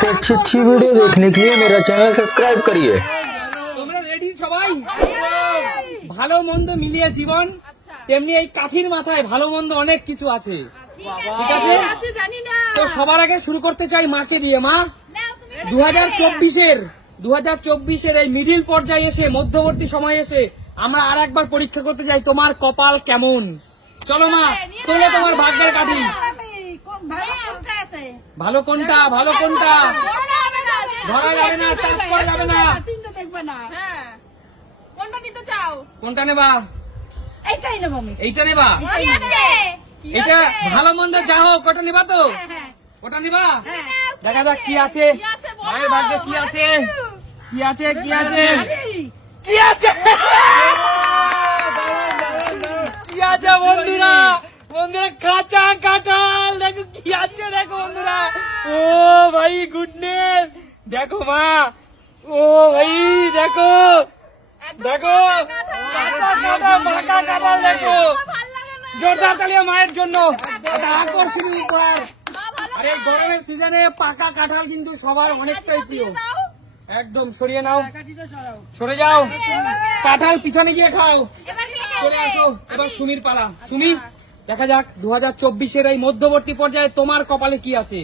ऐसे अच्छी अच्छी वीडियो देखने के लिए मेरा चैनल सब्सक्राइब करिए। তোমরা রেডি সবাই? ভালো মন্দ মিলিয়ে জীবন, তেমনি এই কাঠির মাথায় ভালো মন্দ অনেক কিছু আছে। ঠিক আছে, তো সবার আগে শুরু করতে চাই মাকে দিয়ে। মা, 2024-এর এই মিডিল পর্যায়ে এসে, মধ্যবর্তী সময় এসে আমরা আর একবার পরীক্ষা করতে চাই তোমার কপাল কেমন। চলো মা, তোলো তোমার ভাগ্যের কাঠি। ভালো কোনটা, ভালো কোনটা ধরা যাবে না, টাচ করা যাবে না। কোনটা নেবা? এইটা নেবা? এটা ভালো মন্দ যা হোক, ওটা নেবা তো? ওটা নেবা? দেখা যাক কি আছে মায়ের ভাগ্যে, কি আছে, কি আছে, কি আছে, কি আছে, কি আছে বন্ধুরা। বন্ধুরা কাঁচা কাঁঠাল দেখো কি আছে, দেখো বন্ধুরা। ও ভাই গুডনেস, দেখো মা, ও ভাই দেখো, দেখো পাকা কাঁঠাল, দেখো। জোরদার তালিয়া মায়ের জন্য, একটা আকর্ষণীয় উপহার। আর এই গরমের সিজনে পাকা কাঁঠাল কিন্তু সবার অনেকটাই প্রিয়। একদম সরিয়ে নাও, সরে যাও, কাঁঠাল পিছনে গিয়ে খাও। চলে আসো, এবার সুমির পালা। সুমি, দেখা যাক 2024-এর এই মধ্যবর্তী পর্যায়ে তোমার কপালে কি আছে।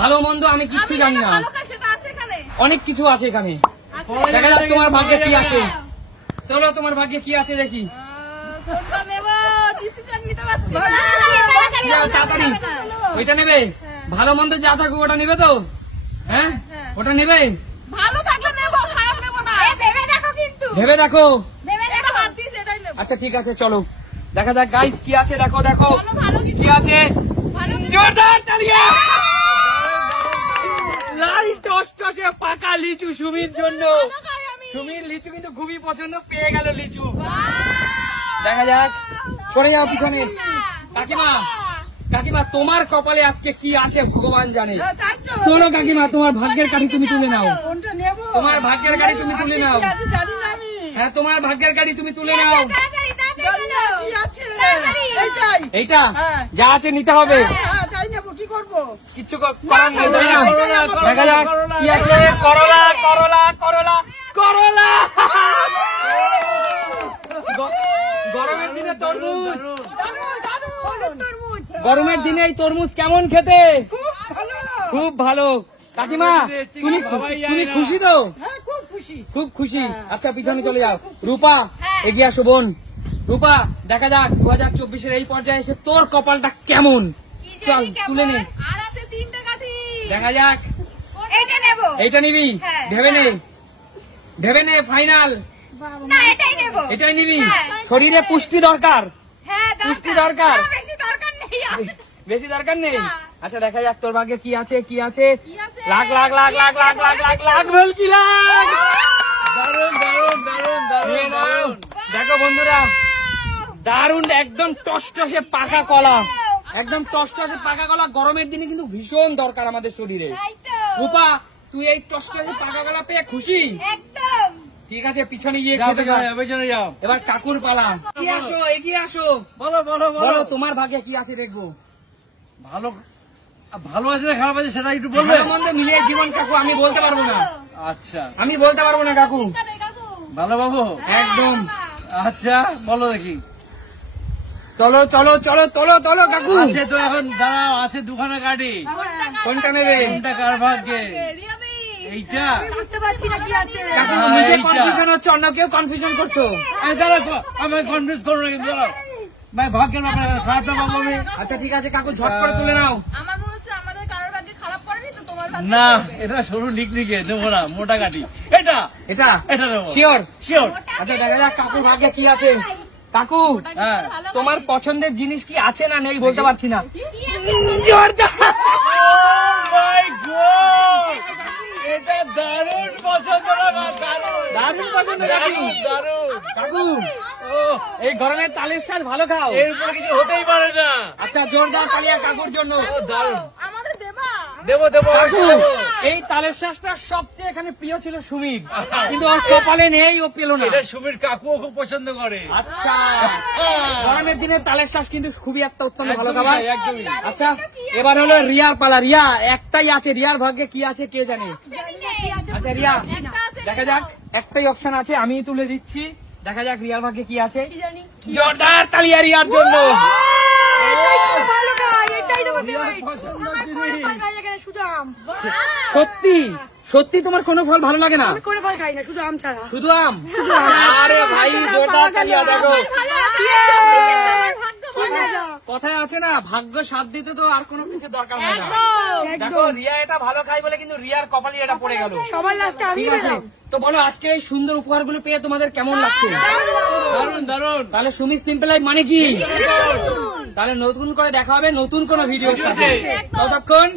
ভালো মন্দ আমি কিচ্ছু জানি না, অনেক কিছু আছে এখানে। দেখা যাক তোমার ভাগ্যে কি আছে। চলো তোমার ভাগ্যে কি আছে দেখি। তাড়াতাড়ি ওইটা নেবে? ভালো মন্দ যা থাকুক ওটা নেবে তো? হ্যাঁ, ওটা নেবে? ভেবে দেখো। আচ্ছা ঠিক আছে, চলো দেখা যাক গাইস কি আছে। দেখো দেখো কি আছে, জোরদার তালিয়া। লাল টসটসে পাকা লিচু সুমির জন্য। সুমির লিচু কিন্তু খুবই পছন্দ, পেয়ে গেল লিচু। দেখা যাক, সরে যাও পিছনে। কাকিমা, কাকিমা তোমার কপালে আজকে কি আছে ভগবান জানে। চলো কাকিমা, তোমার ভাগ্যের কাঠি তুমি তুলে নাও। তোমার ভাগ্যের কাঠি তুমি তুলে নাও। হ্যাঁ, তোমার ভাগ্যের কাঠি তুমি তুলে নাও। এইটা যা আছে নিতে হবে, কিচ্ছু করার নেই, তাই না? দেখা যাক কি আছে। করলা, করলা, করলা, করলা। গরমের দিনে তরমুজ, গরমের দিনে এই তরমুজ কেমন খেতে? খুব ভালো। কাকিমা তুমি খুশি তো? খুব খুশি। আচ্ছা পিছনে চলে যাও। রূপা, এগিয়ে আসো বোন। রূপা, দেখা যাক 2024-এর এই পর্যায়ে এসে তোর কপালটা কেমন। চল তুলে নে, দেখা যাক। এইটা নিবি? ভেবে নে, ভেবে নে, ফাইনাল। এটাই নিবি? শরীরে পুষ্টি দরকার, পুষ্টি দরকার, বেশি দরকার নেই। আচ্ছা দেখা যাক তোর ভাগ্যে কি আছে, কি আছে। লাখ লাখ লাখ লাখ লাখ লাখ লাখ লাখ ভেলকি লাখ। দেখো বন্ধুরা, দারুণ, একদম টসটসে পাকা কলা, একদম টসটসে পাকা কলা। গরমের দিনে কিন্তু ভীষণ দরকার আমাদের শরীরে। রূপা, তুই এই টসটসে পাকা কলা পেয়ে খুশি? ঠিক আছে, পিছনে গিয়ে যাও। এবার কাকুর পালা। এগিয়ে আসো, এগিয়ে আসো। বলো বলো বলো, তোমার ভাগ্যে কি আছে দেখবো। ভালো, ভালো আছে না খারাপ আছে সেটা একটু বলবে? ভালো মন্দ মিলিয়ে জীবন কাকু, আমি বলতে পারবো না। আচ্ছা, আমি বলতে পারবো না কাকু। ভালো বাবু, একদম। আচ্ছা বলো দেখি। চলো চলো চলো, তোলো তোলো কাকু। আছে তো, এখন দাঁড়াও, আছে দুখানা গাড়ি। কোনটা নেবে? কোনটা কার ভাগ্যে? এইটা বুঝতে পারছি না কি আছে। কাকু নিজে কনফিউশন হচ্ছে, অন্য কেউ কনফিউশন করছো। দাঁড়াও, আমি কনফিউজ করবো না, কিন্তু দাঁড়াও ভাই, ভাগ্যের ব্যাপারে খারাপ না বাবু আমি। আচ্ছা ঠিক আছে কাকু, ঝট করে তুলে নাও। আমার মনে হচ্ছে আমাদের কারোর ভাগ্যে খারাপ পড়েনি তো, তোমার ভাগ্যে না, এটা সরু লিকলিকে নেবো না, মোটা গাড়ি। এটা এটা এটা নেবো, শিওর শিওর। আচ্ছা দেখা যাক কাকুর ভাগ্যে কি আছে। কাকু, হ্যাঁ, তোমার পছন্দের জিনিস কি আছে না নেই বলতে পারছি না। এটা দারুণ পছন্দ, দারুণ পছন্দ কাকু। কাকু এই গরমে তালের শাক ভালো খাও, এর উপরে কিছু হতেই পারে না। আচ্ছা জোরদার তালিয়া কাকুর জন্য। দারুণ। আমাদের দেবা। দেবো দেবো কাকু, এই তালের শ্বাসটা সবচেয়ে এখানে প্রিয় ছিল সুমির, কিন্তু ওর কপালে নেই, ও পেল না। এটা সুমির কাকুও খুব পছন্দ করে। আচ্ছা, গরমের দিনে তালের শ্বাস কিন্তু খুবই একটা অত্যন্ত ভালো খাবার। একদমই। আচ্ছা, এবার হলো রিয়ার পালা। রিয়া একটাই আছে, রিয়ার ভাগ্যে কি আছে কে জানে। আচ্ছা রিয়া, দেখা যাক, একটাই অপশন আছে, আমি তুলে দিচ্ছি, দেখা যাক রিয়ার ভাগ্যে কি আছে। জোরদার তালিয়া রিয়ার জন্য। সত্যি সত্যি তোমার কোনো ফল ভালো লাগে না? শুধু আম? আরে ভাই, জোরদার তালিয়া। দেখো কথায় আছে না, ভাগ্য সাথ দিতে তো আর কোনো কিছু দরকার হয় না। দেখো রিয়া এটা ভালো খাই বলে কিন্তু রিয়ার কপালে এটা পড়ে গেল। ঠিক আছে, তো বলো আজকে এই সুন্দর উপহারগুলো পেয়ে তোমাদের কেমন লাগছে? দারুন দারুন। তাহলে সুমি সিম্পল লাইফ মানে কি? তাহলে নতুন করে দেখা হবে নতুন কোনো ভিডিওর সাথে। ততক্ষণ